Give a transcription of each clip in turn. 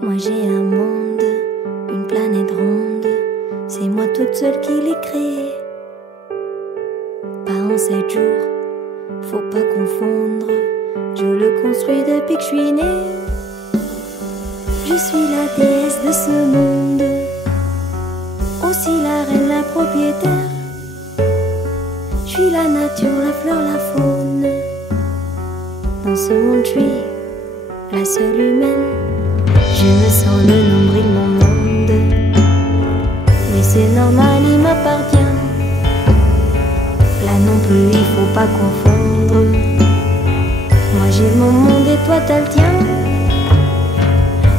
Moi j'ai un monde, une planète ronde, c'est moi toute seule qui l'ai créée. Pas en 7 jours, faut pas confondre, je le construis depuis que je suis née. Je suis la déesse de ce monde, aussi la reine, la propriétaire. Je suis la nature, la fleur, la faune. Dans ce monde je suis la seule humaine. Je me sens le nombril, mon monde, mais c'est normal, il m'appartient. Là non plus, il faut pas confondre. Moi j'ai mon monde et toi t'as le tien.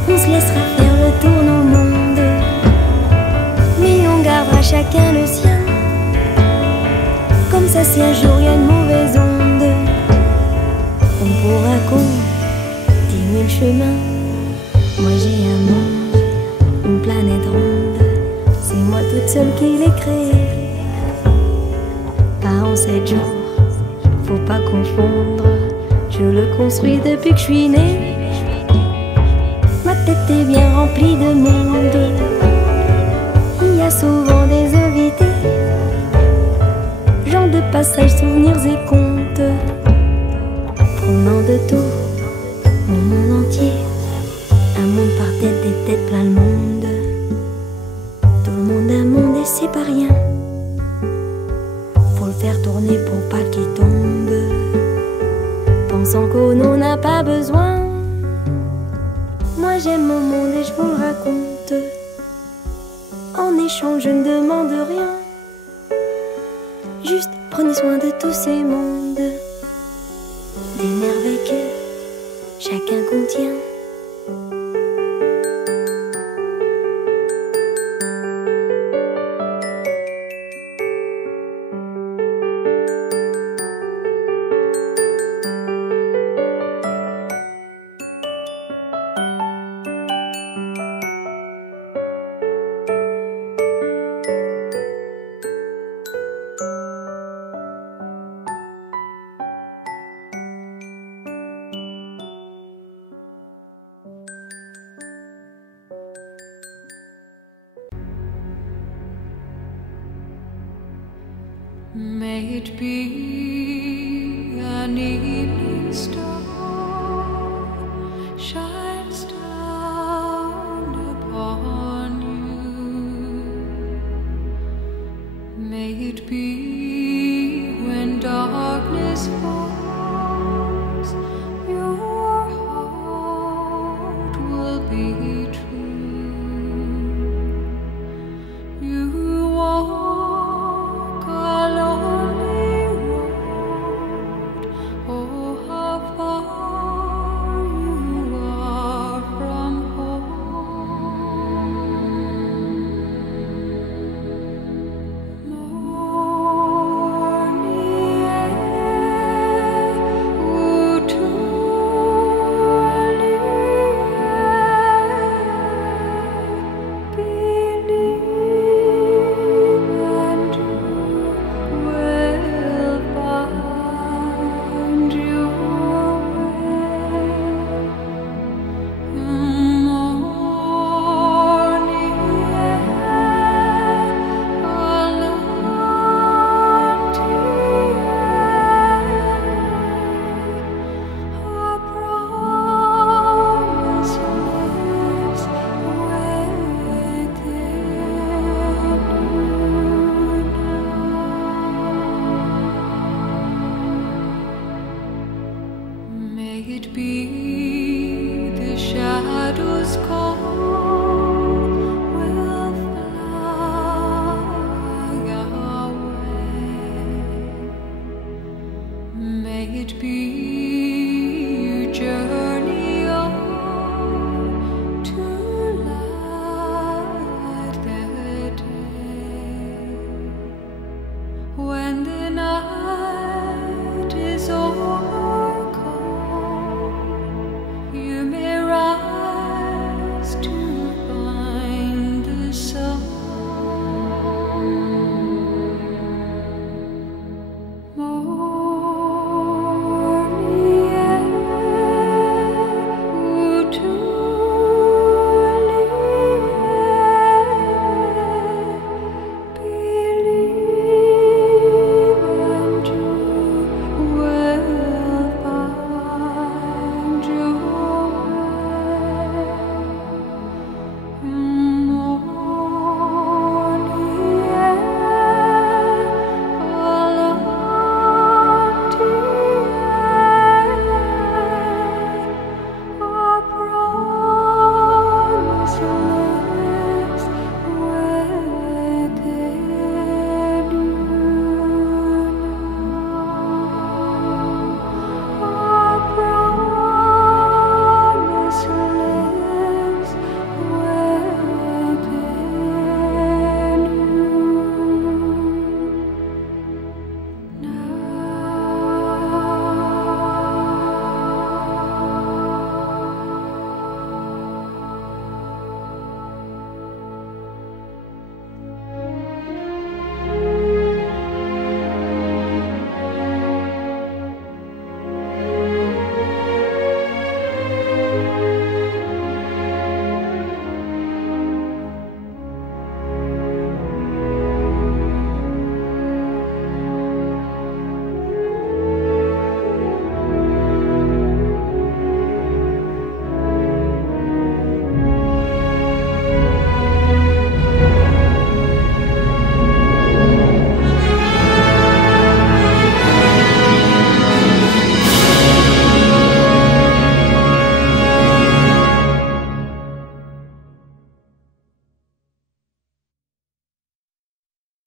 On se laissera faire le tour nos mondes, mais on gardera chacun le sien. Comme ça si un jour y a une mauvaise onde, on pourra continuer le chemin. Moi j'ai un monde, une planète ronde, c'est moi toute seule qui l'ai créée. Pas en 7 jours, faut pas confondre, je le construis depuis que je suis née. Ma tête est bien remplie de monde, il y a souvent des invités, gens de passage, souvenirs et contes, promenant de tout mon monde entier. Un monde par tête, des têtes plein le monde. Tout le monde un monde et c'est pas rien. Faut le faire tourner pour pas qu'il tombe, pensant qu'on n'en a pas besoin. Moi j'aime mon monde et je vous le raconte. En échange je ne demande rien, juste prenez soin de tous ces mondes, des merveilles que chacun contient. May it be an evening star shines down upon you. May it be when darkness falls, your heart will be true. You walk a lonely road, oh how far you are from home. Morning air, utuali believe and you will find your way. Morning air, alanti our promise lives within you now. May it be the shadows call